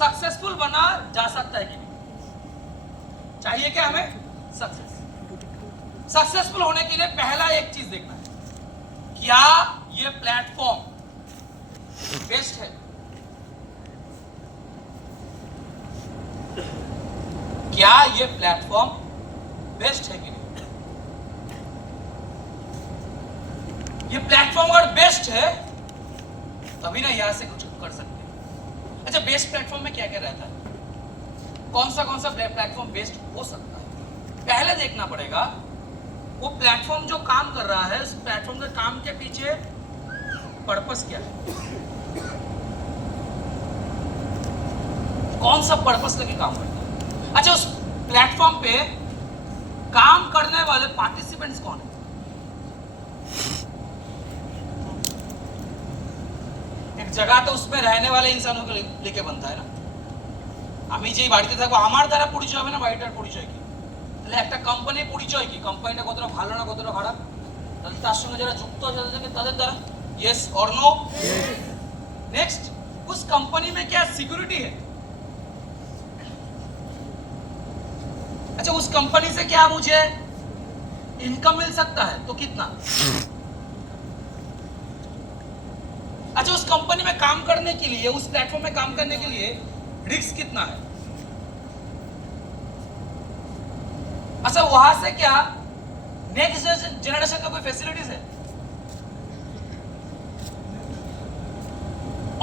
Successful बना जा सकता है कि नहीं? चाहिए क्या हमें? सक्सेस। सक्सेसफुल होने के लिए पहला एक चीज देखना है, क्या ये प्लेटफॉर्म बेस्ट है? क्या ये प्लेटफॉर्म बेस्ट है कि नहीं? ये प्लेटफॉर्म अगर बेस्ट है तभी ना यहां से कुछ कर सकते हैं। अच्छा, बेस्ट प्लेटफॉर्म में क्या क्या रहता है? कौन सा प्लेटफॉर्म बेस्ट हो सकता है? पहले देखना पड़ेगा वो प्लेटफॉर्म जो काम कर रहा है, उस प्लेटफॉर्म के काम के पीछे पर्पस क्या है, कौन सा पर्पस लेके काम करता है। अच्छा, उस प्लेटफॉर्म पे काम करने वाले पार्टिसिपेंट्स कौन है? एक जगह तो उसमें रहने वाले इंसानों को लेके बनता है ना। আমি যেই বাড়িতে থাকবো আমার দ্বারা পরিচয় হবে না বাড়িটার পরিচয় কি? তাহলে একটা কোম্পানির পরিচয় কি? কোম্পানিটা কতটা ভালো না কতটা খারাপ, তাহলে তার সঙ্গে যারা যুক্ত আছে তাদের দ্বারা। यस और नो? नेक्स्ट, उस कंपनी में क्या सिक्योरिटी है? अच्छा, उस कंपनी से क्या मुझे इनकम मिल सकता है? तो कितना? अच्छा, उस कंपनी में काम करने के लिए, उस प्लेटफॉर्म में काम करने के लिए रिस्क कितना है? अच्छा, वहां से क्या नेक्स्ट जनरेशन का कोई फैसिलिटीज है?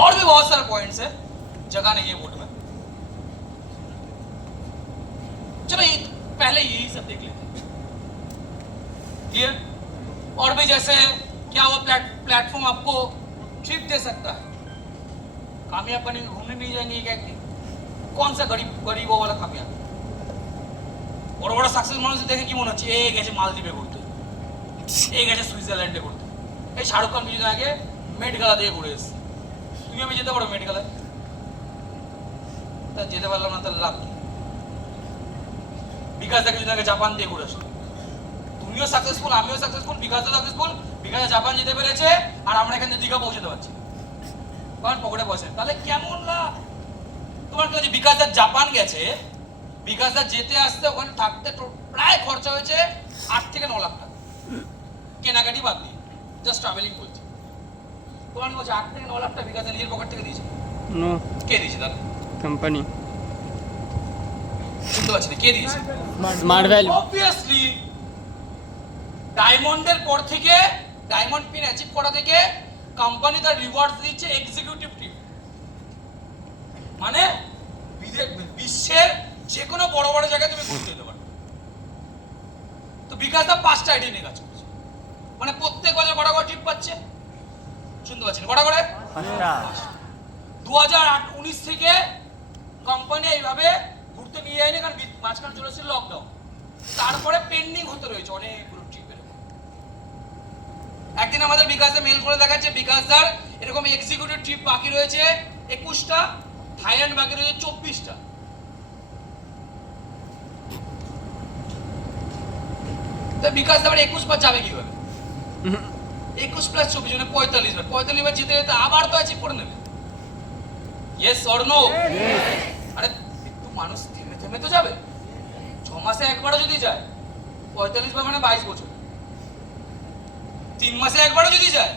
और भी बहुत सारे पॉइंट्स है, जगह नहीं है बोर्ड में। चलो पहले यही सब देख लेते हैं। क्लियर? और भी जैसे क्या वो प्लेटफॉर्म आपको ट्रिप दे सकता है? कामयाब बने घूमने नहीं जाएंगे क्या? कौन सा गरीबों वाला कामयाब? বড় বড় সাকসেস মানুষ দেখে কি মনে হচ্ছে এ গেছে মালদ্বীপে ঘুরতে, এ গেছে সুইজারল্যান্ডে ঘুরতে। এই শাহরুখ খান কিছুদিন আগে মেট গালা দিয়ে ঘুরে এসেছে। তুমি আমি যেতে পারো মেট গালায়? তা যেতে পারলাম না, তাহলে লাভ কি? বিকাশ দা কিছুদিন আগে জাপান দিয়ে ঘুরে আসলো। তুমিও সাকসেসফুল, আমিও সাকসেসফুল, বিকাশও সাকসেসফুল। বিকাশ জাপান যেতে পেরেছে আর আমরা এখান থেকে দীঘা পৌঁছতে পারছি, কারণ পকেটে বসে। তাহলে কেমন লাভ? তোমার কাছে বিকাশ দা জাপান গেছে, বিকাশ দা যেতে আসতে ওখানে থাকতে প্রায় খরচা হয়েছে 8 থেকে 9 লাখ টাকা, কেনাকাটি বাদ দিয়ে জাস্ট ট্রাভেলিং করছে। তোমার বলছে 8 থেকে 9 লাখ টাকা বিকাশ দা নিজের পকেট থেকে দিয়েছে? নো। কে দিয়েছে তাহলে? কোম্পানি। শুনতে পাচ্ছি না, কে দিয়েছে? Smart value. অবভিয়াসলি ডায়মন্ডের পর থেকে, ডায়মন্ড পিন অ্যাচিভ করা থেকে কোম্পানি তার রিওয়ার্ডস দিচ্ছে এক্সিকিউটিভ টিম, মানে বিশ্বের যে কোনো বড় বড় জায়গায় তুমি ঘুরতে যেতে পারো। তো বিকাশ দা 5টা আইডি নিয়ে কাজ করছে, মানে প্রত্যেক বছর কটা করে ট্রিপ পাচ্ছে? শুনতে পাচ্ছেন? কটা করে? 5টা। 2019 থেকে কোম্পানি এইভাবে ঘুরতে নিয়ে যায়নি, কারণ মাঝখানে চলেছিল লকডাউন। তারপরে পেন্ডিং হতে রয়েছে অনেকগুলো ট্রিপের। একদিন আমাদের বিকাশ দা মেল করে দেখাচ্ছে বিকাশ দার এরকম এক্সিকিউটিভ ট্রিপ বাকি রয়েছে 21টা, থাইল্যান্ড বাকি রয়েছে 24টা। তো বিকাশ দাবার 21 বার যাবে কিভাবে? 21 প্লাস 24 মানে 45 বার। 45 বার যেতে যেতে আবার তো অ্যাচিভ করে নেবে। Yes or no? আরে একটু মানুষ থেমে থেমে তো যাবে। 6 মাসে একবারও যদি যায় 45 বার মানে 22 বছর। 3 মাসে একবারও যদি যায়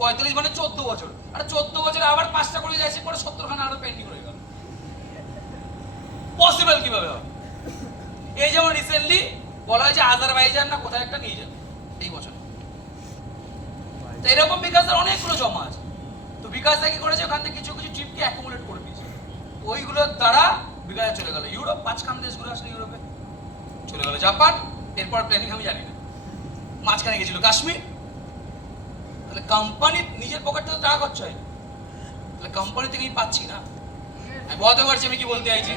45 মানে 14 বছর। আর 14 বছরে আবার 5টা করে যাচ্ছে, পরে 70 খানা আরো পেন্ডিং রয়ে গেল। পসিবল কিভাবে হবে? এই যেমন রিসেন্টলি বলা হয়েছে আজারবাইজান না কোথায় একটা নিয়ে যাবে এই বছর। তো এরকম বিকাশের অনেকগুলো জমা আছে। তো বিকাশ দা কি করেছে, ওখান থেকে কিছু কিছু ট্রিপকে অ্যাকুমুলেট করে দিয়েছে। ওইগুলোর দ্বারা বিকাশে চলে গেল ইউরোপ, 5খান দেশ ঘুরে আসলে ইউরোপে, চলে গেল জাপান, এরপর প্ল্যানিং আমি জানি না, মাঝখানে গেছিল কাশ্মীর। তাহলে কোম্পানি নিজের পকেট থেকে টাকা খরচ হয়, তাহলে কোম্পানি থেকেই পাচ্ছি না। আমি বলতে পারছি আমি কি বলতে চাইছি?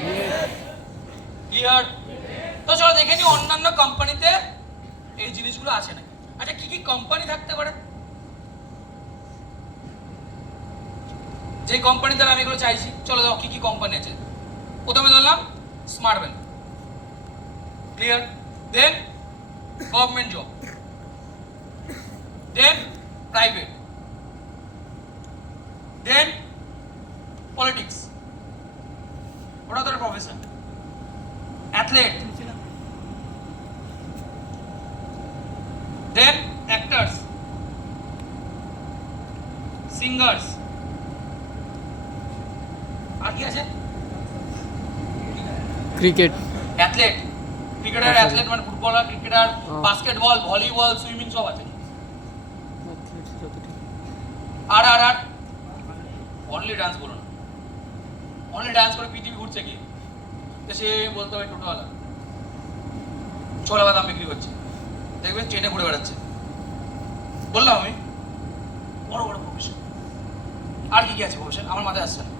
ক্লিয়ার? তো চলো দেখে নি অন্যান্য কোম্পানিতে এই জিনিসগুলো আছে নাকি। আচ্ছা, কি কি কোম্পানি থাকতে পারে যে কোম্পানি দ্বারা আমি এগুলো চাইছি? চলো দেখো কি কি কোম্পানি আছে। প্রথমে ধরলাম স্মার্ট ভ্যালু, ক্লিয়ার? দেন গভর্নমেন্ট জব, দেন প্রাইভেট, দেন পলিটিক্স, ওটা তো প্রফেশন। অ্যাথলেট, দেন অ্যাক্টরস, সিঙ্গার্স, আর কি আছে? ক্রিকেট, অ্যাথলেট, ক্রিকেটার, অ্যাথলেট মানে footballer, cricketer, basketball, volleyball, swimming সব আছে। আর আর আর অনলি ডান্স বলো না, অনলি ডান্স করে পৃথিবী ঘুরছে কি? তো সে বলতে হবে টোটোওয়ালা ছোলা বাদাম বিক্রি করছে, দেখবেন ট্রেনে ঘুরে বেড়াচ্ছে। বললাম আমি বড় বড় প্রফেশন। আর কি কি আছে প্রফেশন আমার মাথায় আসছে না।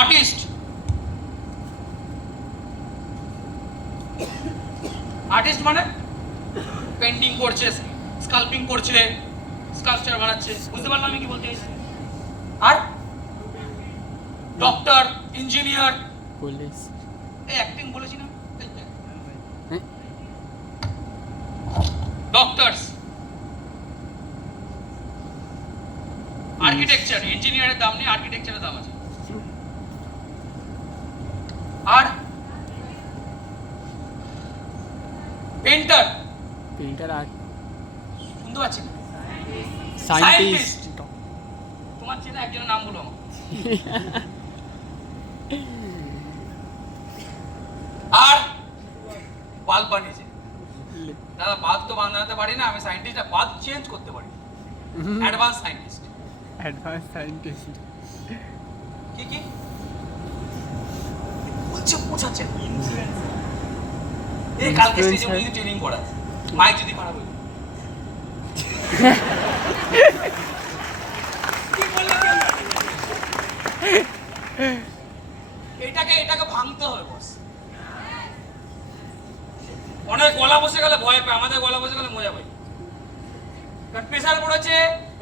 আর্টিস্ট, আর্টিস্ট মানে পেন্টিং করছে, স্কাল্পিং করছে, স্কাল্পচার বানাচ্ছে, বুঝতে পারলাম আমি কি বলতে চাইছি? আর ডক্টর, ইঞ্জিনিয়ার, পুলিশ, এই অ্যাক্টিং বলেছি না? ডক্টরস, আর্কিটেকচার, ইঞ্জিনিয়ারের দাম নেই, আর্কিটেকচারের দাম আছে। আর পেইন্টার, পেইন্টার, আর্ট, শুনতে পাচ্ছি না? সায়েন্টিস্ট, তোমার চেনা একজনের নাম বলো আমার। আর বাল্ব বানিয়েছে দাদা, বাল্ব তো বানাতে পারি না আমি, সায়েন্টিস্ট, বাল্ব চেঞ্জ করতে পারি, অ্যাডভান্স সায়েন্টিস্ট। অ্যাডভান্স সায়েন্টিস্ট কি কি বলছে বোঝাচ্ছে? এই কালকে স্টেজে উনি যদি ট্রেনিং করা, মাইক যদি খারাপ হয়ে এটাকে এটাকে ভাঙতে হবে বস। অনেক গলা বসে গেলে ভয় পায়, আমাদের গলা বসে গেলে মজা পাই, কারণ প্রেসার পড়েছে।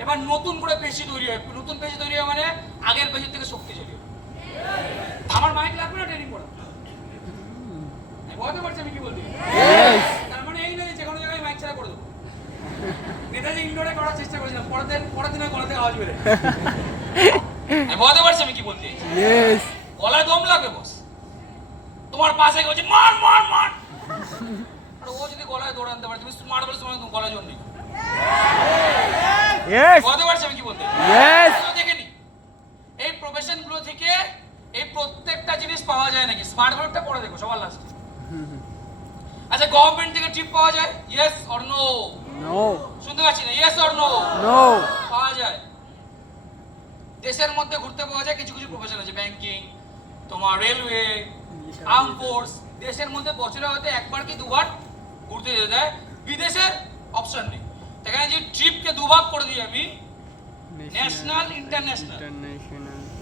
এবার নতুন করে পেশি তৈরি হয়, নতুন পেশি তৈরি হয় মানে আগের পেশির থেকে শক্তিশালী হয়। আমার মাইক লাগবে না ট্রেনিং করা, বুঝতে পারছি আমি কি বলছি? তার মানে এই নয় যে কোনো জায়গায় মাইক ছাড়া করে দেবো। নেতাজি ইন্ডোরে করার চেষ্টা করেছিলাম, পরের দিন গলা থেকে আওয়াজ বেরে, বুঝতে পারছি আমি কি বলছি? গলায় দম লাগবে বস। তোমার পাশে বলছে মার মার মার, আর ও যদি গলায় দৌড় আনতে পারে, তুমি মার বলে তোমার গলায় জোর নেই। বুঝতে পারছি আমি কি বলতে? দেখে নি এই প্রফেশন গুলো থেকে এই প্রত্যেকটা জিনিস পাওয়া যায় নাকি? স্মার্ট বোর্ডটা পড়ে দেখো সবার লাস্টে। আচ্ছা, গভর্নমেন্ট থেকে ট্রিপ পাওয়া যায়? Yes or no? নো। শুনতে পাচ্ছি না, ইয়েস অর নো? নো। পাওয়া যায়। দেশের মধ্যে ঘুরতে পাওয়া যায় কিছু কিছু প্রফেশন আছে, ব্যাংকিং, তোমার রেলওয়ে, আর্ম ফোর্স। দেশের মধ্যে বছরে হয়তো একবার কি দুবার ঘুরতে যেতে দেয়, বিদেশের অপশন নেই। এখানে যে ট্রিপকে দুভাগ করে দিই আমি, ন্যাশনাল, ইন্টারন্যাশনাল।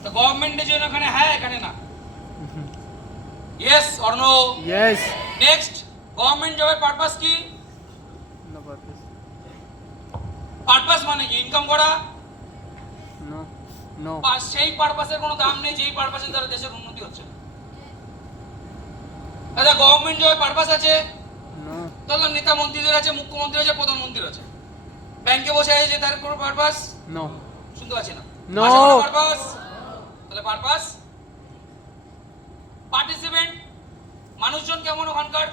তো গভর্নমেন্টের জন্য এখানে হ্যাঁ, এখানে না। Yes or no? Yes. Next, government জবের পারপাস কি? No purpose. পারপাস মানে কি? ইনকাম করা? নো। নো। সেই পারপাসের কোনো দাম নেই যেই পারপাসের দ্বারা দেশের উন্নতি হচ্ছে না। আচ্ছা, গভর্নমেন্ট জবের পারপাস আছে? নো। তাহলে নেতা মন্ত্রীদের আছে, মুখ্যমন্ত্রী আছে, প্রধানমন্ত্রী আছে। ব্যাংকে বসে আছে তার কোনো পারপাস? নো। শুনতে পাচ্ছি না। নো। পারপাস? তাহলে পারপাস। পার্টিসিপেন্ট, মানুষজন কেমন ওখানকার?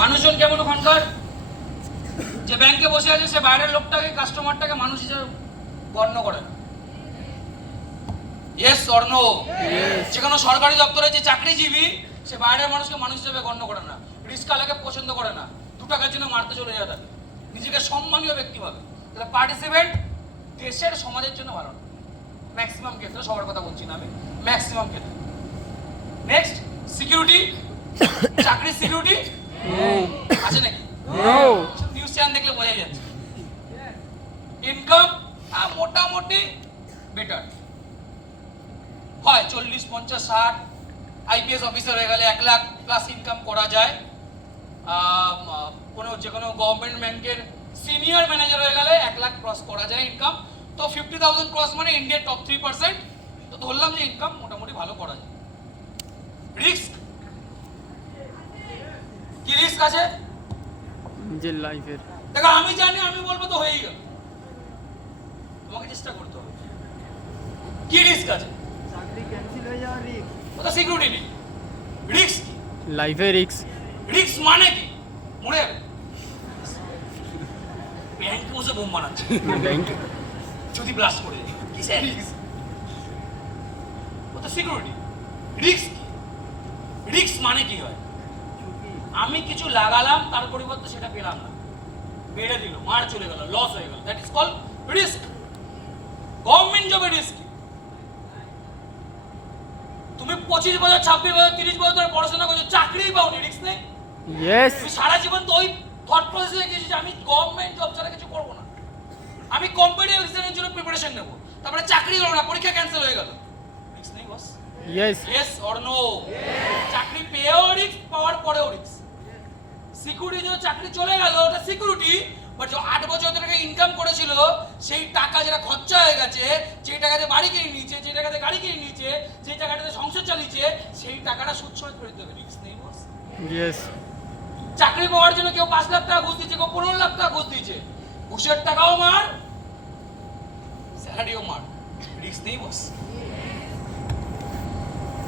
মানুষজন কেমন ওখানকার? যে ব্যাংকে বসে আছে সে বাইরের লোকটাকে, কাস্টমারটাকে মানুষ হিসেবে গণ্য করে না। Yes or no? যে কোনো সরকারি দপ্তরে যে চাকরিজীবী সে বাইরের মানুষকে মানুষ হিসেবে গণ্য করে না, রিস্কালাকে পছন্দ করে না, 2 টাকার জন্য মারতে চলে যায় তাকে, নিজেকে সম্মানীয় ব্যক্তি ভাবে। তাহলে পার্টিসিপেন্ট দেশের সমাজের জন্য ভালো না, ম্যাক্সিমাম ক্ষেত্রে, সবার কথা বলছি না আমি, ম্যাক্সিমাম ক্ষেত্রে। নেক্সট, সিকিউরিটি, চাকরির সিকিউরিটি আছে নাকি? নিউজ চ্যানেল দেখলে বোঝা যাচ্ছে। ইনকাম মোটামুটি বেটার হয়, 40, 50, 60। আইপিএস অফিসার হয়ে গেলে 1 লাখ প্লাস ইনকাম করা যায়। কোনো যে কোনো গভর্নমেন্ট ব্যাংকের সিনিয়র ম্যানেজার হয়ে গেলে 1 লাখ ক্রস করা যায় ইনকাম। তো 50,000 ক্রস মানে ইন্ডিয়ার টপ 3%। তো ধরলাম যে ইনকাম মোটামুটি ভালো করা যায়। রিস্ক কি? রিস্ক আছে নিজের লাইফের। দেখো আমি জানি, আমি বলবো তো হয়েই গেল। তোমাকে চেষ্টা করতে হবে। কি রিস্ক আছে? চাকরি ক্যান্সেল হয়ে যাওয়ার রিস্ক। ওটা সিকিউরিটি নেই। রিস্ক কি? লাইফে রিস্ক। রিস্ক মানে কি? মরে যাবে। ব্যাংকে বসে বোম বানাচ্ছে ব্যাংক যদি ব্লাস্ট করে যায় কিসের রিস্ক? ওটা সিকিউরিটি। রিস্ক কি? রিস্ক মানে কি হয়? আমি কিছু লাগালাম তার পরিবর্তে সেটা পেলাম না, বেড়ে দিল, মার চলে গেল, লস হয়ে গেল, that is call risk. Government জবে রিস্ক। তুমি 25 বছর 26 বছর 30 বছর ধরে পড়াশোনা করছো, চাকরিই পাওনি, রিস্ক নেই? ইয়েস। তুমি সারা জীবন তো ওই থট প্রসেসে গেছিস যে আমি গভর্নমেন্ট জব ছাড়া কিছু করবো না, আমি কম্পিটিটিভ এক্সামের জন্য প্রিপারেশন নেব, তারপরে চাকরি হলো না, পরীক্ষা ক্যান্সেল হয়ে গেল, রিস্ক নেই boss? Yes. Yes or no? চাকরি পেয়েও রিস্ক, পাওয়ার পরেও রিস্ক। সিকিউরিটি যে চাকরি চলে গেল ওটা সিকিউরিটি, বাট যে 8 বছর ধরে ইনকাম করেছিল সেই টাকা যেটা খরচা হয়ে গেছে, যে টাকাতে বাড়ি কিনে নিয়েছে, যে টাকাতে গাড়ি কিনে নিয়েছে, যে টাকাটাতে সংসার চালিয়েছে, সেই টাকাটা সুদ সমেত ফেরত দেবে, রিস্ক নেই বস? ইয়েস। চাকরি পাওয়ার জন্য কেউ 5 লাখ টাকা ঘুষ দিচ্ছে, কেউ 15 লাখ টাকা ঘুষ দিচ্ছে, ঘুষের টাকাও মার, স্যালারিও মার, রিস্ক নেই বস?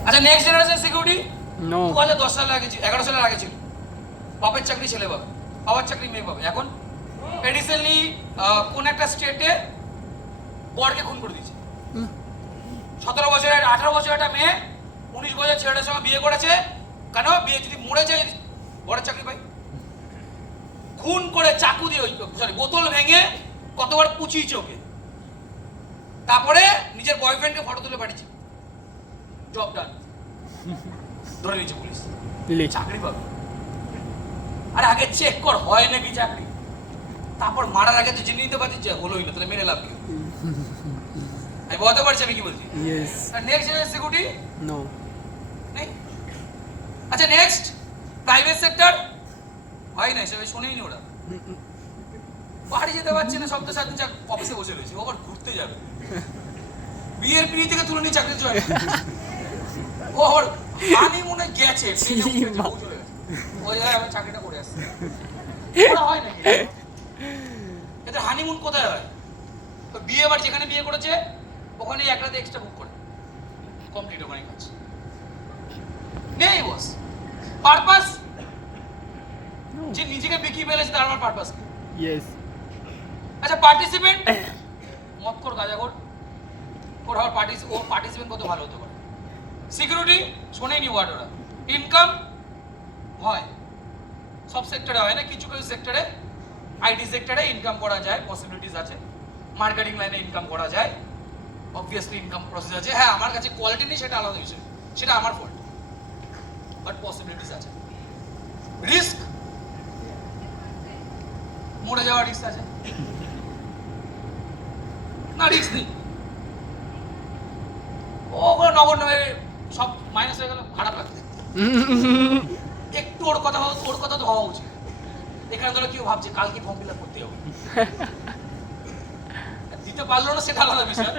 আচ্ছা নেক্সট জেনারেশন সিকিউরিটি নো। 2010 সালে আগে ছিল, 11 সালের আগে ছিল বাপের চাকরি ছেলে পাবে, বাবার চাকরি মেয়ে পাবে। এখন রিসেন্টলি কোন একটা স্টেটে বরকে খুন করে দিয়েছে। 17 বছরের 18 বছরের একটা মেয়ে 19 বছরের ছেলেটার সঙ্গে বিয়ে করেছে, কেন? বিয়ে যদি মরে যায় বরের চাকরি পাই। খুন করে চাকু দিয়ে, সরি বোতল ভেঙে কতবার পুচিয়েছে ওকে, তারপরে নিজের বয়ফ্রেন্ডকে ফটো তুলে পাঠিয়েছে, জব ডান, ধরে নিয়েছে পুলিশ, চাকরি পাবে। আরে আগে চেক কর হয় নাকি চাকরি, তারপর মারার আগে তো জেনে নিতে পারছিস যে হলোই না, তাহলে মেরে লাভ কি? আমি বলতে পারছি আমি কি বলছি? Yes. Next generation security no. নেই। আচ্ছা নেক্সট প্রাইভেট সেক্টর হয় না, সবাই শোনেই নি ওরা, বাড়ি যেতে পারছে না, সপ্তাহে 7 দিন অফিসে বসে রয়েছে, ও আবার ঘুরতে যাবে, বিয়ের পিড়ি থেকে তুলে নিয়ে চাকরি জয়েন, ও আবার হানিমুনে গেছে, ওই জায়গায় আমি চাকরিটা করে আসছি, ওরা হয় নাকি? এদের হানিমুন কোথায় হয়? তো বিয়ে আবার যেখানে বিয়ে করেছে ওখানে এক রাতে এক্সট্রা বুক করে কমপ্লিট ওখানে কাজ নেই বস। পারপাস যে নিজেকে বিকিয়ে ফেলেছে তার আমার পারপাস কি? ইয়েস। আচ্ছা পার্টিসিপেন্ট মত কর গাজাগর ওর হওয়ার পার্টিসিপেন্ট কত ভালো হতে পারে। সিকিউরিটি শোনেই নি ওয়ার্ড ওরা। ইনকাম হয় সব সেক্টরে হয় না, কিছু কিছু সেক্টরে, আইটি সেক্টরে ইনকাম করা যায়, পসিবিলিটিস আছে, মার্কেটিং লাইনে ইনকাম করা যায়, অবভিয়াসলি ইনকাম প্রসেস আছে। হ্যাঁ আমার কাছে কোয়ালিটি নেই সেটা আলাদা বিষয়, সেটা আমার ফল্ট, বাট পসিবিলিটিস আছে। রিস্ক, মরে যাওয়ার রিস্ক আছে না? রিস্ক নেই, ওগুলো নগণ্য হয়ে সব মাইনাস হয়ে গেল, খারাপ লাগছে একটু। ওর কথা তো হওয়া উচিত। এখানে ধরো কেউ ভাবছে কালকে ফর্ম ফিল আপ করতে হবে, দিতে পারলো না সেটা আলাদা বিষয়,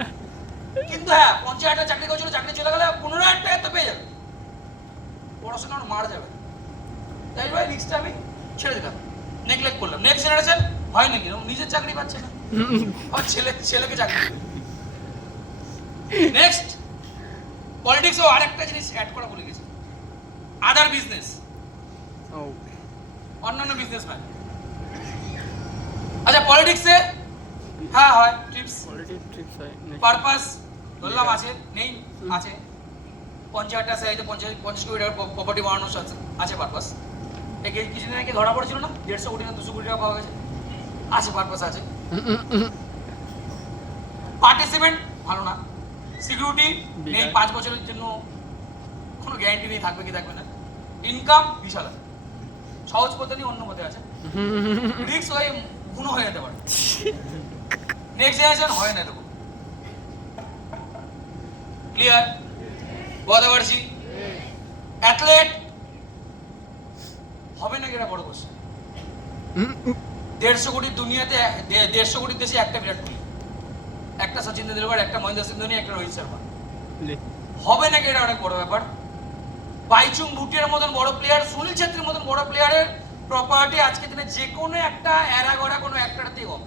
কিন্তু হ্যাঁ 50,000 টাকা চাকরি করেছিল, চাকরি চলে গেলে 15,000 টাকা তো পেয়ে যাবে, পড়াশোনা মারা যাবে, তাই ভাই রিস্কটা আমি ছেড়ে দিলাম, নেগলেক্ট করলাম। নেক্সট জেনারেশন হয় নাকি নিজের চাকরি পাচ্ছে না, আর ছেলেকে চাকরি। নেক্সট পলিটিক্সও আরেকটা জিনিস অ্যাড করা ভুলে গেছি, আদার বিজনেস, অন্যান্য বিজনেসম্যান। আচ্ছা পলিটিক্সে হ্যাঁ হয় ট্রিপস, ট্রিপস হয়। পারপাস বললাম আছে, নেই আছে, 50,000 টাকা সাইজে 50 কোটি টাকার প্রপার্টি বানানোর আছে পারপাস। একে কিছুদিন আগে ধরা পড়েছিল না 150 কোটি না 200 কোটি টাকা পাওয়া গেছে, আছে পারপাস আছে। পার্টিসিপেন্ট ভালো না, সিকিউরিটি নেই, 5 বছরের জন্য কোনো গ্যারান্টি নেই থাকবে কি থাকবে না। ইনকাম বিশাল আছে, সহজ পথে নেই, অন্য পথে আছে, রিস্ক হয়ে গুণ হয়ে যেতে পারে। নেক্সট জেনারেশন হয় না এরকম, ক্লিয়ার? বলতে পারছি? অ্যাথলেট হবে নাকি এটা বড় কোশ্চেন। 150 কোটির দুনিয়াতে 150 কোটির দেশে একটা বিরাট কোহলি, একটা সচিন তেন্ডুলকর, একটা মহেন্দ্র সিং ধোনি, একটা রোহিত শর্মা, হবে নাকি এটা অনেক বড় ব্যাপার। বাইচুং ভুটিয়ার মতন বড় প্লেয়ার, সুনীল ছেত্রীর মতন বড় প্লেয়ারের প্রপার্টি আজকে দিনে যে কোনো একটা এরাগড়া কোনো একটাতেই কম,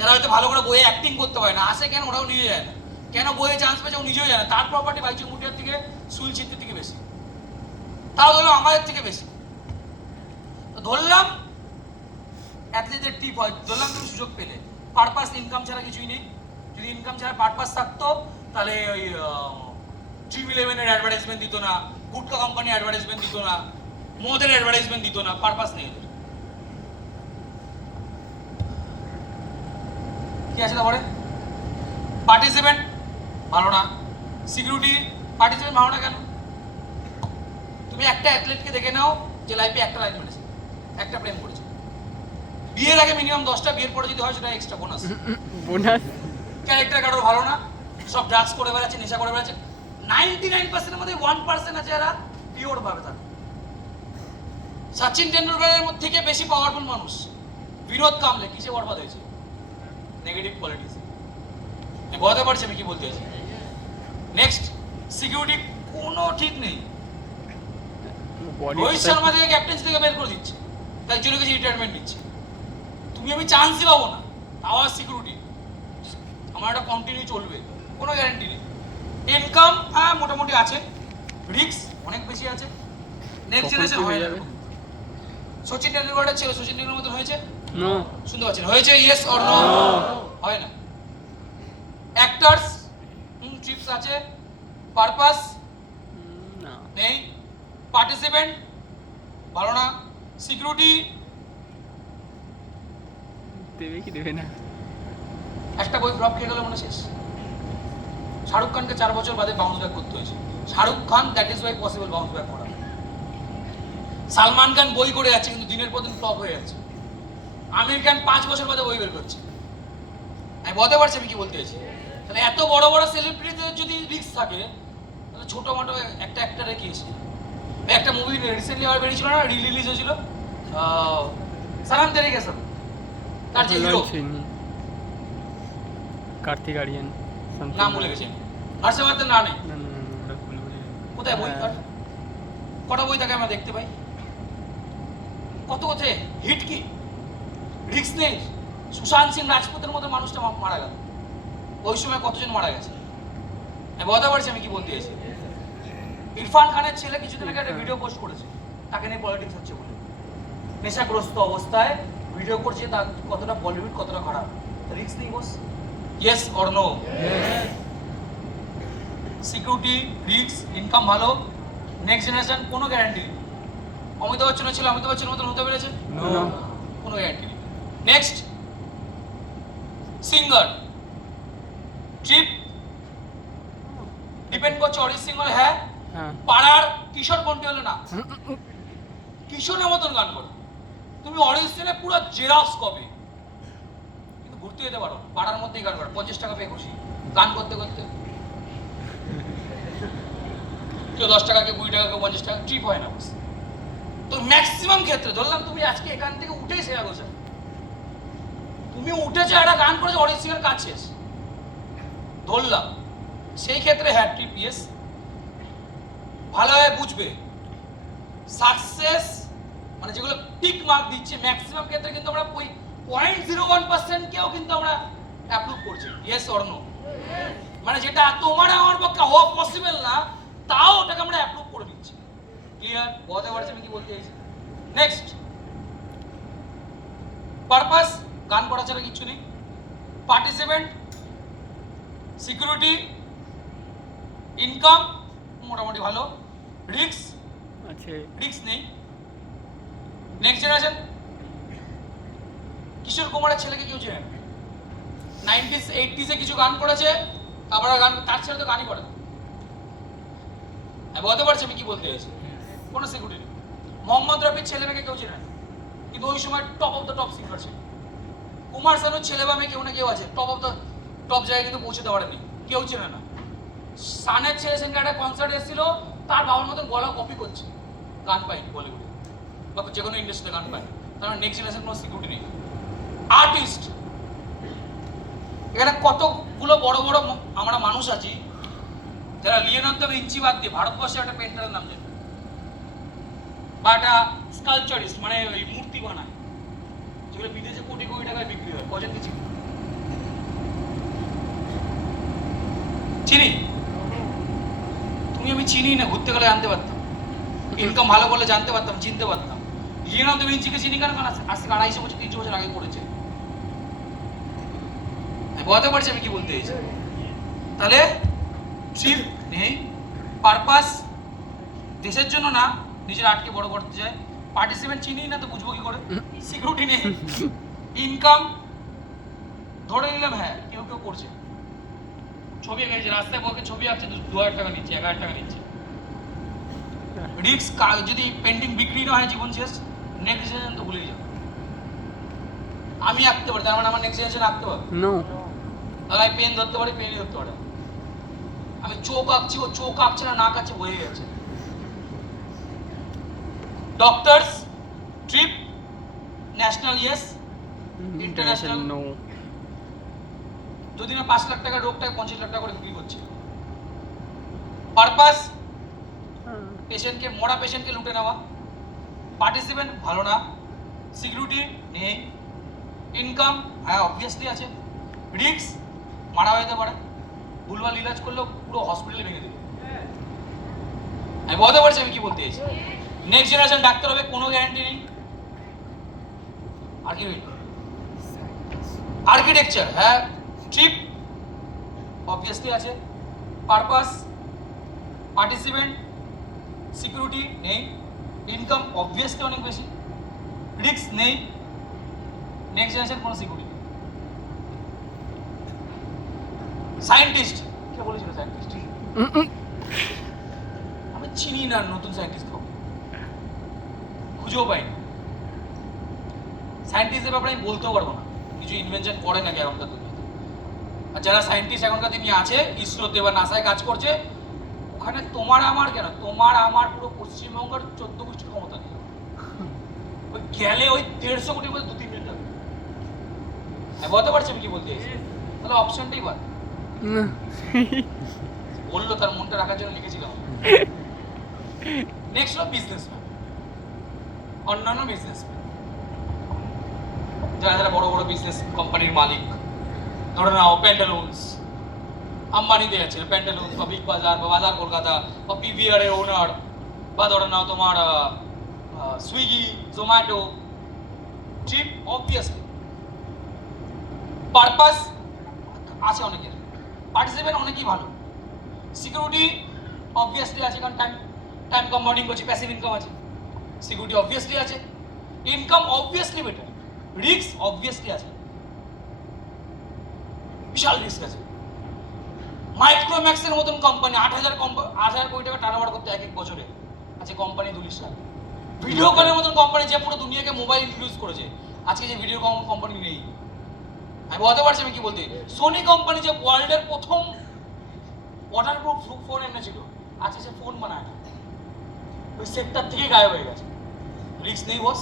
যারা হয়তো ভালো করে বইয়ে অ্যাক্টিং করতে পারে না, আসে কেন ওরাও নিয়ে যায় না, কেন বইয়ে চান্স পেয়েছে ও নিজেও জানে, তার প্রপার্টি বাইচুং ভুটিয়ার থেকে সুনীল ছেত্রীর থেকে বেশি, তাও ধরলাম আমাদের থেকে বেশি। তো ধরলাম অ্যাথলিটদের টিপ হয়, ধরলাম তুমি সুযোগ পেলে, পারপাস ইনকাম ছাড়া কিছুই নেই। যদি ইনকাম ছাড়া পারপাস থাকতো তাহলে ওই ড্রিম ইলেভেনের অ্যাডভার্টাইজমেন্ট দিত না, গুটকা কোম্পানির অ্যাডভার্টাইজমেন্ট দিত না, মদের অ্যাডভার্টাইজমেন্ট দিত না, পারপাস নেই ওদের। কি আছে তারপরে? পার্টিসিপেন্ট ভালো না, সিকিউরিটি পার্টিসিপেন্ট ভালো না কেন? তুমি একটা অ্যাথলেটকে দেখে নাও যে লাইফে একটা লাইন মেরেছে, একটা প্রেম করেছে, বিয়ের আগে মিনিমাম 10টা, বিয়ের পরে যদি হয় সেটা এক্সট্রা বোনাস। বোনাস। ক্যারেক্টার কারোর ভালো না, সব ড্রাগস করে বেড়াচ্ছে, নেশা করে বেড়াচ্ছে। 99% এর মধ্যে 1% আছে যারা পিওর ভাবে থাকে। সচিন টেন্ডুলকারের মধ্যে থেকে বেশি পাওয়ারফুল মানুষ বিনোদ কামলে কিসে বরবাদ হয়েছে? Negative politics. বোঝাতে পারছি আমি কি বলতে চাইছি? নেক্সট, সিকিউরিটি কোনো ঠিক নেই। রোহিত শর্মা থেকে ক্যাপ্টেন্সি থেকে বের করে দিচ্ছে, তাই জন্য কিছু রিটায়ারমেন্ট নিচ্ছে। তুমি আমি চান্সই পাবো না, তাও সিকিউরিটি আমার একটা কন্টিনিউ চলবে, কোনো গ্যারান্টি নেই। ইনকাম হ্যাঁ মোটামুটি আছে, রিস্ক অনেক বেশি আছে। নেক্সট জেনারেশন হয় না। সচিন টেন্ডুলকারের ছেলে সচিন টেন্ডুলকারের মতন হয়েছে? নো। শুনতে পাচ্ছেন হয়েছে? Yes or no? হয় না। অ্যাক্টরস ট্রিপস আছে, পারপাস না। নেই, পার্টিসিপেন্ট ভালো না, সিকিউরিটি দেবে কি দেবে না? একটা বই ফ্লপ খেয়ে গেল মনে শেষ। শাহরুখ খানকে 4 বছর বাদে বাউন্স ব্যাক করতে হয়েছে। Shahrukh Khan that is why possible bounce back করা। সালমান খান বই করে যাচ্ছে কিন্তু দিনের পর দিন ফ্লপ হয়ে যাচ্ছে। আমির খান 5 বছর বাদে বই বের করছে। আমি বলতে পারছি আমি কি বলতে চাইছি? তাহলে এত বড় বড় সেলিব্রিটিদের যদি রিস্ক থাকে, তাহলে ছোট মোটো একটা অ্যাক্টরে কি আছে? একটা মুভি রিসেন্টলি আবার বেরিয়েছিল না, রিলিজ হয়েছিল, সালাম তেরি গেছেন, তার যে হিরো কার্তিক আরিয়ান নাম ভুলে গেছি, হর্ষবর্ধন না নেই, না না না, ওটা ভুল বলে। কোথায় বই? কটা বই থাকে আমরা দেখতে পাই, কত কোথায় হিট কি রিস্ক নেই? সুশান্ত সিং রাজপুতের মতো মানুষটা মারা গেল, ওই সময় কতজন মারা গেছে? আমি বলতে পারছি আমি কি বলতে চাইছি? ইরফান খানের ছেলে কিছুদিন আগে একটা ভিডিও পোস্ট করেছে, তাকে নিয়ে পলিটিক্স হচ্ছে বলে, নেশাগ্রস্ত অবস্থায় ভিডিও করছে, তার কতটা বলিউড কতটা খারাপ, রিস্ক নেই boss? Yes or no? Security, risk, income ভালো, নেক্সট জেনারেশন কোনো গ্যারান্টি নেই। অমিতাভ বচ্চনের ছিল অমিতাভ বচ্চনের মতন হতে পেরেছে? নো। কোনো গ্যারান্টি নেই। নেক্সট, সিঙ্গার, ট্রিপ ডিপেন্ড করছে অরিজিৎ সিং হলে হ্যাঁ, হ্যাঁ। পাড়ার কিশোর কোনটি হলে না, কিশোরের মতন গান করো তুমি, অরিজিৎ সিং এর পুরো জেরক্স কপি, কিন্তু ঘুরতে যেতে পারো না, পাড়ার মধ্যেই গান করো, 50 টাকা পেয়ে খুশি গান করতে করতে, কেউ 10 টাকা, কেউ 20 টাকা, কেউ 50 টাকা, ট্রিপ হয় না বস। তো ম্যাক্সিমাম ক্ষেত্রে ধরলাম তুমি আজকে এখান থেকে উঠেই সেরা গোছা, তুমি উঠেছো একটা গান করেছো, অরিজিৎ সিং এর কাজ শেষ, ধরলাম সেই ক্ষেত্রে হ্যাঁ ট্রিপ ইয়েস। ভালোভাবে বুঝবে সাকসেস মানে যেগুলো টিক মার্ক দিচ্ছে ম্যাক্সিমাম ক্ষেত্রে কিন্তু আমরা ওই 0.01% কেও কিন্তু আমরা অ্যাপ্রুভ করছি, ইয়েস অর নো? মানে যেটা তোমার আমার পক্ষে হওয়া পসিবল না, তাও ওটাকে আমরা অ্যাপ্রুভ করে দিচ্ছি। ক্লিয়ার? বলতে পারছি আমি কি বলতে চাইছি? নেক্সট, পারপাস গান করা ছাড়া কিছু নেই, পার্টিসিপেন্ট, সিকিউরিটি, ইনকাম মোটামুটি ভালো, রিস্ক আছে। রিস্ক নেই। নেক্সট জেনারেশন, কিশোর কুমারের ছেলেকে কেউ চেনে 90s 80s কিছু গান করেছে, আবার গান তার ছেলে তো গানই করে না। আমি বলতে পারছি আমি কি বলতে চাইছি? কোনো সিকিউরিটি নেই। মোহাম্মদ রফির ছেলে মেয়েকে কেউ চেনে না, কিন্তু ওই সময় top of the top singer ছিল। কুমার শানুর ছেলে বা মেয়ে কেউ না কেউ আছে, টপ অফ দ্য টপ জায়গায় কিন্তু পৌঁছতে পারেনি, কেউ চেনে না। সানের ছেলে সেদিনকে একটা কনসার্ট এসেছিল, তার বাবার মতন গলা কপি করছে, গান পায়নি বলিউডে বা যে কোনো ইন্ডাস্ট্রিতে গান পায়নি, কারণ নেক্সট জেনারেশন কোনো সিকিউরিটি নেই। আর্টিস্ট, এখানে কতগুলো বড় বড় আমরা মানুষ আছি যারা লিওনার্দো দা ভিঞ্চি বাদ দিয়ে ভারতবর্ষে একটা পেন্টারের নাম জানে, বা একটা স্কাল্পচারিস্ট মানে ওই মূর্তি বানায়, যেগুলো বিদেশে কোটি কোটি টাকায় বিক্রি হয়, কজন কিছু চিনি তুমি আমি চিনি না, ঘুরতে গেলে জানতে পারতাম, ইনকাম ভালো করলে জানতে পারতাম, চিনতে পারতাম। লিওনার্দো দা ভিঞ্চিকে চিনি কেন? কারণ আজ থেকে 250 বছর 300 বছর আগে করেছে। বুঝতে পারছি আমি কি বলতে চাইছি? তাহলে ট্রিপ নেই, পারপাস দেশের জন্য না, নিজের আটকে বড় করতে চায়। পার্টিসিপেন্ট চিনি না তো বুঝবো কি করে? সিকিউরিটি নেই, ইনকাম ধরে নিলাম হ্যাঁ কেউ কেউ করছে, ছবি এঁকেছে, রাস্তায় বকে ছবি আঁকছে, 2000 টাকা নিচ্ছে, 1000 টাকা নিচ্ছে। রিস্ক, যদি পেন্টিং বিক্রি না হয় জীবন শেষ, নেক্সট জেনারেশন তো ভুলেই যাবে। আমি আঁকতে পারি, তার মানে আমার নেক্সট জেনারেশন আঁকতে পারবে? নো। তাহলে আমি পেন ধরতে পারি, পেনই ধরতে পারে। আমি চোখ আঁকছি, ও চোখ আঁকছে না, নাক আঁকছে, বয়ে গেছে। Doctors trip national yes, international no. যদি না 5 লাখ টাকার রোগটাকে 25 লাখ টাকা করে বিক্রি করছে। পারপাস পেশেন্টকে, মরা পেশেন্টকে লুটে নেওয়া। পার্টিসিপেন্ট ভালো না, সিকিউরিটি নেই, ইনকাম হ্যাঁ অবভিয়াসলি আছে, রিস্ক মারা হয়ে যেতে পারে, ভুলভাল ইলাজ করলেও পুরো হসপিটালে ভেঙে দেবে। আমি বলতে পারছি আমি কি বলতে চাইছি? নেক্সট জেনারেশন ডাক্তার হবে কোনো গ্যারান্টি নেই। আর কি হইল? আর্কিটেকচার হ্যাঁ, ট্রিপ অবভিয়াসলি আছে, পারপাস, পার্টিসিপেন্ট, সিকিউরিটি নেই, ইনকাম অবভিয়াসলি অনেক বেশি, রিস্ক নেই, নেক্সট জেনারেশন কোনো সিকিউরিটি। সায়েন্টিস্ট কে বলেছিল সায়েন্টিস্ট? আমি চিনি না নতুন সায়েন্টিস্ট, খুঁজেও পাইনি। সায়েন্টিস্টদের ব্যাপারে আমি বলতেও পারবো না কিছু ইনভেনশন করে নাকি এখনকার দুনিয়াতে। আর যারা সায়েন্টিস্ট এখনকার দিনে আছে ইসরোতে বা নাসায় কাজ করছে, ওখানে তোমার আমার কেন, তোমার আমার পুরো পশ্চিমবঙ্গের 14 কোটি ক্ষমতা নেই। ওই গেলে ওই 150 কোটির মধ্যে 2-3 মিনিট লাগবে। আমি বলতে পারছি আমি কি বলতে চাইছি? তাহলে অপশনটাই বাদ। বললো তার মনটা রাখার জন্য লিখেছিলাম। নেক্সট হলো বিজনেসম্যান, অন্যান্য বিজনেসম্যান, যারা যারা বড় বড় বিজনেস কোম্পানির মালিক, ধরে নাও প্যান্টালুন্স, আম্বানিতে আছে প্যান্টালুন্স, বা বিগ বাজার বা বাজার কলকাতা, বা পিভিআর এর ওনার, বা ধরে নাও তোমার Swiggy, Zomato. Trip obviously, purpose আছে অনেকের, পার্টিসিপেন্ট অনেকেই ভালো, সিকিউরিটি অবভিয়াসলি আছে কারণ টাইম কম্পাউন্ডিং করছে, প্যাসিভ ইনকাম আছে, সিকিউরিটি অবভিয়াসলি আছে, income obviously better, risk obviously আছে, বিশাল রিস্ক আছে। মাইক্রোম্যাক্সের মতন কোম্পানি 8,000 কোটি টাকা টার্নওভার করতে এক বছরে আছে কোম্পানি 2 লাখ। ভিডিও কলের মতন কোম্পানি যে পুরো দুনিয়াকে মোবাইল ইন্ট্রোডিউস করেছে, আজকে যে ভিডিও কোম্পানি নেই। আমি বলতে পারছি আমি কি বলতে, সোনি কোম্পানি যে ওয়ার্ল্ডের প্রথম ওয়াটারপ্রুফ ফোন এনেছিল, আজকে সে ফোন বানায় না, ওই সেক্টর থেকে গায়েব হয়ে গেছে। রিস্ক নেই বস।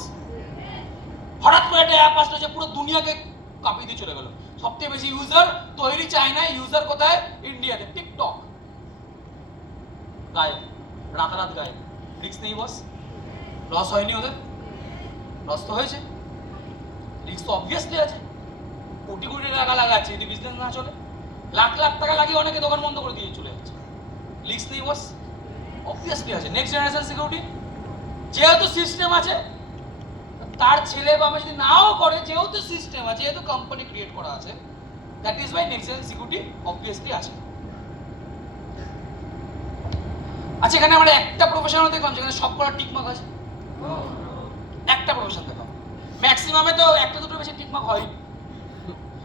হঠাৎ করে একটা অ্যাপ আসলো যে পুরো দুনিয়াকে কাঁপিয়ে দিয়ে চলে গেল, সবথেকে বেশি ইউজার তৈরি চায়নায়, ইউজার কোথায়? ইন্ডিয়াতে। টিকটক গায়েব, রাতারাত গায়েব। রিস্ক নেই বস। লস হয়নি ওদের? লস তো হয়েছে, রিস্ক তো অবভিয়াসলি আছে। কোটি কোটি টাকা লাগাচ্ছে, যদি বিজনেস না চলে, লাখ লাখ টাকা লাগিয়ে অনেকে দোকান বন্ধ করে দিয়ে চলে যাচ্ছে। রিস্ক নেই বস, অবভিয়াসলি আছে। নেক্সট জেনারেশন সিকিউরিটি, যেহেতু সিস্টেম আছে, তার ছেলে বা যদি নাও করে, যেহেতু সিস্টেম আছে, যেহেতু কোম্পানি ক্রিয়েট করা আছে, that is Y next generation security obviously আছে। আচ্ছা, এখানে আমরা একটা প্রফেশনাল দেখলাম যেখানে সব করা টিকমার্ক আছে, একটা প্রফেশন দেখলাম, ম্যাক্সিমামে তো একটা দুটো বেশি টিকমার্ক হয়।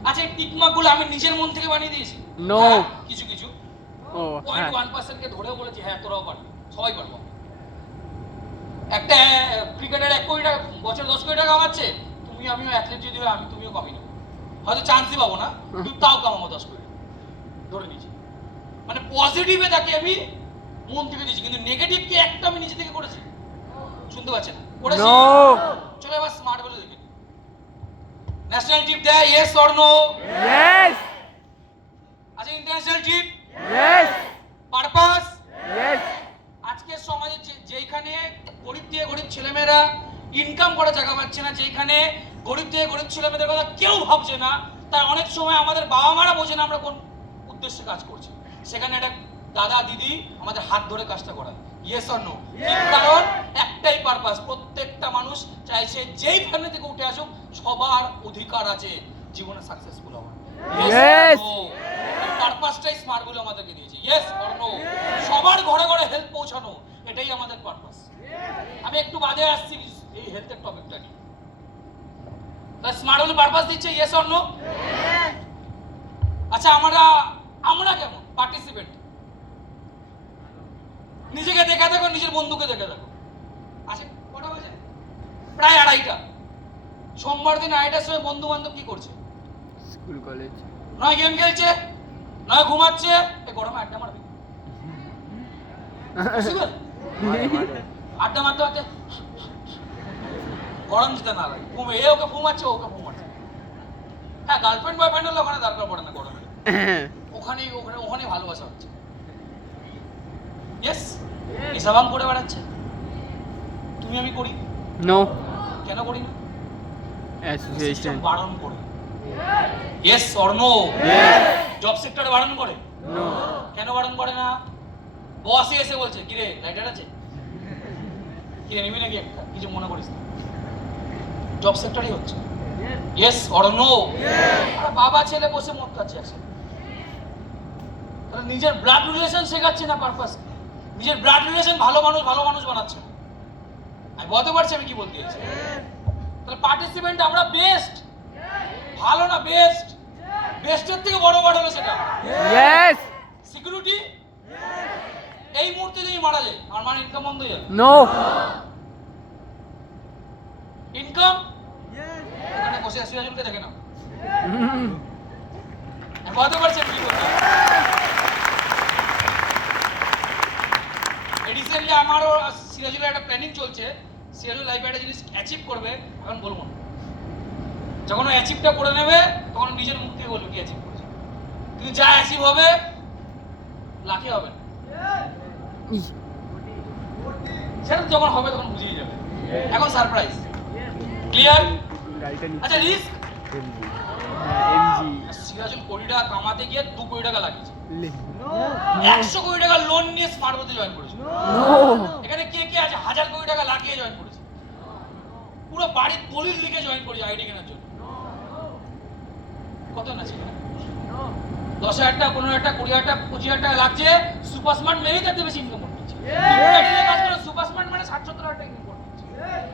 আচ্ছা, এই টিকমার্ক গুলো আমি নিজের মন থেকে বানিয়ে দিয়েছি? নো। কিছু কিছু ও হ্যাঁ, 0.1% কে ধরেও বলেছি হ্যাঁ তোরাও পারবি, সবাই পারবো। একটা ক্রিকেটার 1 কোটি টাকা বছর 10 কোটি টাকা কামাচ্ছে, তুমি আমিও অ্যাথলেট যদি হয়, আমি তুমিও কামিয়ে নেবো, হয়তো চান্সই পাবো না, কিন্তু তাও কামাবো 10 কোটি ধরে নিয়েছি। মানে পজিটিভে তাকে আমি মন থেকে দিয়েছি, কিন্তু নেগেটিভ কি একটা আমি নিজে থেকে করেছি? শুনতে পাচ্ছেন? করেছি। চলো এবার স্মার্ট বলে দেখে ন্যাশনাল ট্রিপ দেয়, ইয়েস অর নো? ইয়েস আচ্ছা, international trip? Yes purpose? Yes. আজকের সমাজে যেখানে গরিব থেকে গরিব ছেলেমেয়েরা ইনকাম করা জায়গা পাচ্ছে না, যেখানে গরিব থেকে গরিব ছেলেমেয়েদের কথা কেউ ভাবছে না, তার অনেক সময় আমাদের বাবা মারা বোঝে না আমরা কোন উদ্দেশ্যে কাজ করছি। সেখানে একটা দাদা দিদি আমাদের হাত ধরে কাজটা করায়, ইয়েস অর নো? কারণ একটাই পারপাস, প্রত্যেকটা মানুষ চাইছে যেই ফ্যামিলি থেকে উঠে আসুক সবার অধিকার আছে জীবনে সাকসেসফুল হওয়ার। Yes! পারপাসটাই স্মার্ট বলে আমাদেরকে দিয়েছে, ইয়েস অর নো? সবার ঘরে ঘরে হেল্প পৌঁছানো, এটাই আমাদের পারপাস। আমি একটু বাদে আসছি এই হেলথের টপিকটা নিয়ে। তাই স্মার্ট বলে পারপাস দিচ্ছে, ইয়েস অর নো? আচ্ছা আমরা কেমন পার্টিসিপেন্ট? নিজেকে দেখে দেখো, নিজের বন্ধুকে দেখে দেখো। আচ্ছা কটা বাজে? প্রায় 2:30টা। সোমবার দিন 2:30টার সময় বন্ধু বান্ধব কি করছে? স্কুল কলেজ নয় গেম খেলছে, নয় ঘুমাচ্ছে। এই গরমে আড্ডা মারবে? Possible? আড্ডা মারতে মারতে গরম যেতে না লাগে, ঘুমে এ ওকে ঘুমাচ্ছে, ওকে ঘুমাচ্ছে। হ্যাঁ, গার্লফ্রেন্ড বয়ফ্রেন্ড হলে ওখানে দরকার পড়ে না গরমে, ওখানেই ভালোবাসা হচ্ছে। ইয়েস, এসাবাম করে বেড়াচ্ছে। তুমি আমি করি, নো কেন করি না? অ্যাসোসিয়েশন বারণ করে, ইয়েস অর নো? জব সেক্টরে বারণ করে, নো কেন বারণ করে না? বসই এসে বলছে, কিরে লাইটার আছে, কিরে নিবি নাকি একটা, কিছু মনে করিস না। জব সেক্টরই হচ্ছে, ইয়েস অর নো? আর বাবা ছেলে বসে মদ খাচ্ছে একসাথে। তাহলে নিজের ব্লাড রিলেশন শেখাচ্ছে না পারপাস, নিজের ব্লাড রিলেশন ভালো মানুষ বানাচ্ছে না। আমি বলতে পারছি আমি কি বলতে চাইছি। তাহলে পার্টিসিপেন্ট আমরা বেস্ট, ভালো না বেস্ট? বেস্টের থেকে বড় ওয়ার্ড হলো সেটা ইয়েস সিকিউরিটি। এই মুহূর্তে যদি মারা যায় আমার মানে ইনকাম বন্ধ হয়ে যাবে। নো ইনকাম এখানে বসে সিরাজুলকে দেখে নাও, আমি বলতে পারছি আমি কি বলতে। রিসেন্টলি আমারও সিরাজুলের একটা প্ল্যানিং চলছে, সিরাজুল লাইফে একটা জিনিস অ্যাচিভ করবে, এখন বলবো না। যখন ও অ্যাচিভটা করে নেবে তখন নিজের মুখ থেকে বলবে কি অ্যাচিভ করেছে। কিন্তু যা অ্যাচিভ হবে লাখে হবে না, সেটা যখন হবে তখন বুঝেই যাবে। এখন সারপ্রাইজ, ক্লিয়ার? গাড়িটা আচ্ছা রিস্ক, এমজি সিরাজুল কোটি টাকা কামাতে গিয়ে 2 কোটি টাকা লাগিয়েছে, 100 কোটি টাকা লোন নিয়ে স্মার্ট বলতে জয়েন করেছে। এখানে কে কে আছে 1000 কোটি টাকা লাগিয়ে জয়েন করেছে, পুরো বাড়ির দলিল লিখে জয়েন করেছে আইডি কেনার জন্য। কত না ছিল? 10,000 টাকা, 15,000 টাকা, 20,000 টাকা, 25,000 টাকা লাগছে। সুপার স্মার্ট মেবি তার বেশি ইনকাম করছে। কাজ করে সুপার স্মার্ট মানে 60-70,000 টাকা ইনকাম করছে।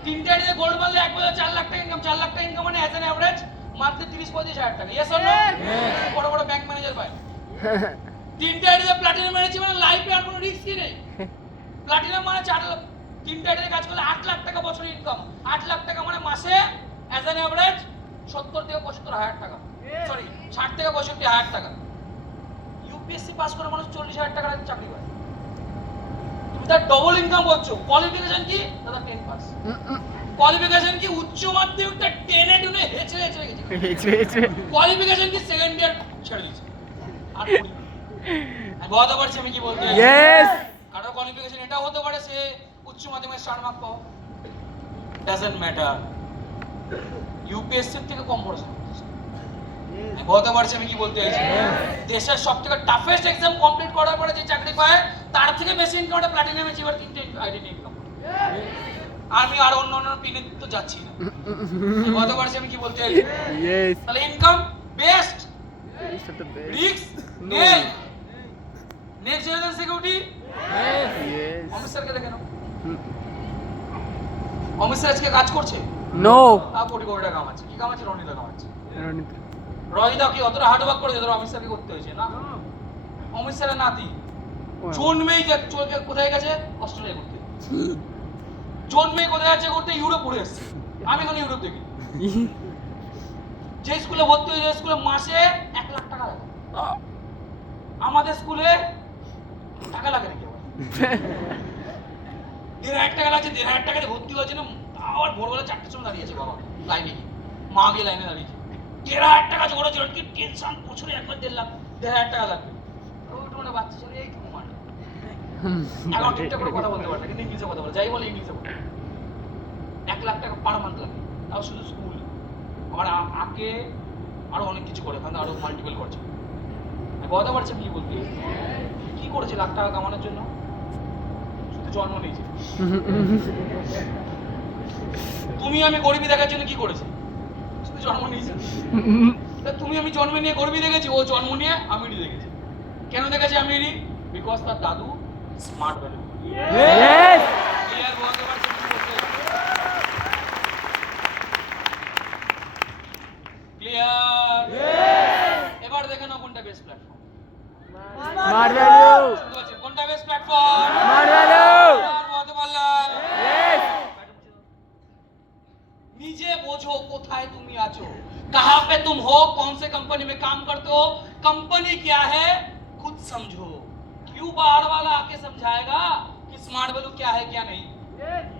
3টে আইডিতে গোল্ড মারলে 1 বছর 4 লাখ টাকা ইনকাম, 4 লাখ টাকা ইনকাম মানে অ্যাজ অ্যান এভারেজ মান্থলি 30-35,000 টাকা। Yes or no? বড় বড় ব্যাংক ম্যানেজার পায়। 3টে আইডিতে প্লাটিনাম মেরেছি মানে লাইফে আর কোনো রিস্কই নেই। প্লাটিনাম মানে 4 লাখ, 3টে আইডিতে কাজ করলে 8 লাখ টাকা বছরে ইনকাম। 8 লাখ টাকা মানে মাসে অ্যাজ অ্যান এভারেজ 70-75,000 টাকা, সরি 60-65,000 টাকা। ইউপিএসসি পাস করে মানুষ 40,000 টাকার চাকরি করে। তুমি তার ডবল ইনকাম করছো। কোয়ালিফিকেশন কি? দাদা 10 পাস। কোয়ালিফিকেশন কি? উচ্চ মাধ্যমিকটা 10 এ টুনে হেঁচে গেছে। কোয়ালিফিকেশন কি? সেকেন্ড ইয়ার ছেড়ে দিয়েছে। আর পড়ি না। আমি বলতে পারছি আমি কি বলতে চাইছি। ইয়েস কারো কোয়ালিফিকেশন এটা হতে পারে সে উচ্চ মাধ্যমিক স্টার মার্ক পাও, ডাজন্ট ম্যাটার। ইউপিএসসির থেকে কম পড়াশোনা করতেছে। আমি বলতে পারছি আমি কি বলতে চাইছি। দেশের সবথেকে টাফেস্ট এক্সাম কমপ্লিট করার পরে যে চাকরি পায় তার থেকে বেশি ইনকামটা প্ল্যাটিনামে চিবার 3টে আইডি ইনকাম। আমি আর অন্য পিনে তো যাচ্ছি না। আমি বলতে পারছি আমি কি বলতে চাইছি। ইয়েস তাহলে ইনকাম বেস্ট, রিস্ক নেই। Next generation security yes Amit স্যারকে দেখে নাও। অমিত স্যার আজকে কাজ করছে, নো তা কোটি কোটি টাকা কামাচ্ছে। কি কামাচ্ছে? রনিতা কামাচ্ছে। রনিতা কি অতটা হার্ড ওয়ার্ক করেছে ধরো অমিত স্যারকে করতে হয়েছে না? অমিত স্যারের নাতি জন্মেই কোথায় গেছে? অস্ট্রেলিয়া ঘুরতে। জন্মেই কোথায় আছে ঘুরতে? ইউরোপ ঘুরে এসছে। আমি কোনো ইউরোপ দেখি। যে স্কুলে ভর্তি হয়েছে স্কুলে মাসে 1 লাখ টাকা লাগে। আমাদের স্কুলে টাকা লাগে নাকি? 1,500 টাকা লাগছে। 1,500 টাকাতে ভর্তি হয়েছে না? আবার ভোরবেলা 4টার সময় দাঁড়িয়েছে বাবা লাইনে গিয়ে, মা গিয়ে লাইনে দাঁড়িয়েছে। 1,500 টাকা জোগাড় ছিল, কি টেনশন, বছরে একবার 1.5 লাখ, 1,500 টাকা লাগবে। ওইটু মানে বাচ্চা ছেলে এইটুকু মানে এখন ঠিকঠাক করে কথা বলতে পারে না, কিন্তু ইংলিশে কথা বলে, যাই বলে ইংলিশে বলে। 1 লাখ টাকা পার মান্থ লাগে, তাও শুধু স্কুল। আবার আগে আরো অনেক কিছু করে, ওখানে আরো মাল্টিপল খরচা। বলতে পারছেন কি বলতে কি করেছে লাখ টাকা কামানোর জন্য? শুধু জন্ম নিয়েছে। তুমি আমি গরিবী দেখার জন্য কি করেছি? শুধু জন্ম নিয়েছে। তা তুমি আমি জন্ম নিয়ে গরিবী দেখেছি, ও জন্ম নিয়ে আমিরি দেখেছি। কেন দেখেছি আমিরি? বিকজ তার দাদু স্মার্ট ভ্যালু। Yes! ক্লিয়ার বলতে পারছেন কি বলতে? ক্লিয়ার? এবার দেখে নাও কোনটা বেস্ট প্ল্যাটফর্ম। Smart value! কোনটা বেস্ট প্ল্যাটফর্ম? Smart value! বলতে পারলাম। Yes! नीचे बोझो कोथाए तुम आचो, कहाँ पे तुम हो, कौन से कंपनी में काम करते हो, कंपनी क्या है खुद समझो। क्यों बाहर वाला आके समझाएगा कि स्मार्ट वैल्यू क्या है क्या नहीं?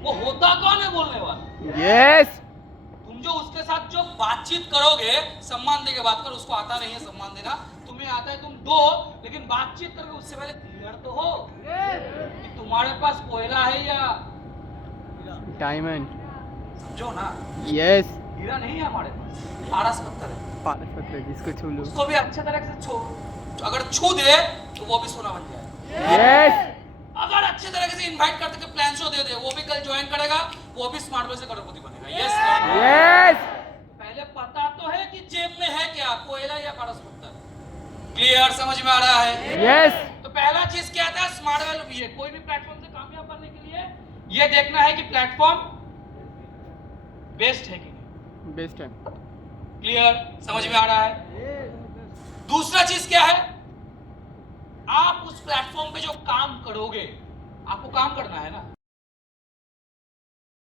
वो होता कौन है बोलने वाला? Yes! तुम जो उसके साथ जो बातचीत करोगे, सम्मान देके बात करो, उसको आता नहीं है सम्मान देना, तुम्हें आता है तुम दो, लेकिन बातचीत करोगे उससे पहले क्लियर तो हो कि तुम्हारे पास कोयला है या Diamond. समझो ना, Yes! हीरा नहीं है हमारे पास, पारस पत्थर है। पारस पत्र जिसको छू लो. उसको भी अच्छे तरह से छू, अगर छू दे तो वो भी सोना बन जाए। Yes! अगर अच्छे तरह से इनवाइट करते के प्लान शो दे दे, वो भी कल ज्वाइन करेगा, वो भी स्मार्ट वे से करोड़पति बनेगा। Yes Yes! पहले पता तो है कि जेब में है क्या, कोयला या पारस पत्थर। क्लियर, समझ में आ रहा है? Yes! तो पहला चीज क्या था, स्मार्ट वैल्यू भी है। कोई भी प्लेटफॉर्म से कामयाब बनने के लिए ये देखना है कि प्लेटफॉर्म बेस्ट है कि नहीं। Best time. क्लियर, समझ में आ रहा है? दूसरा चीज क्या है, आप उस प्लेटफॉर्म पे जो काम करोगे, आपको काम करना है ना।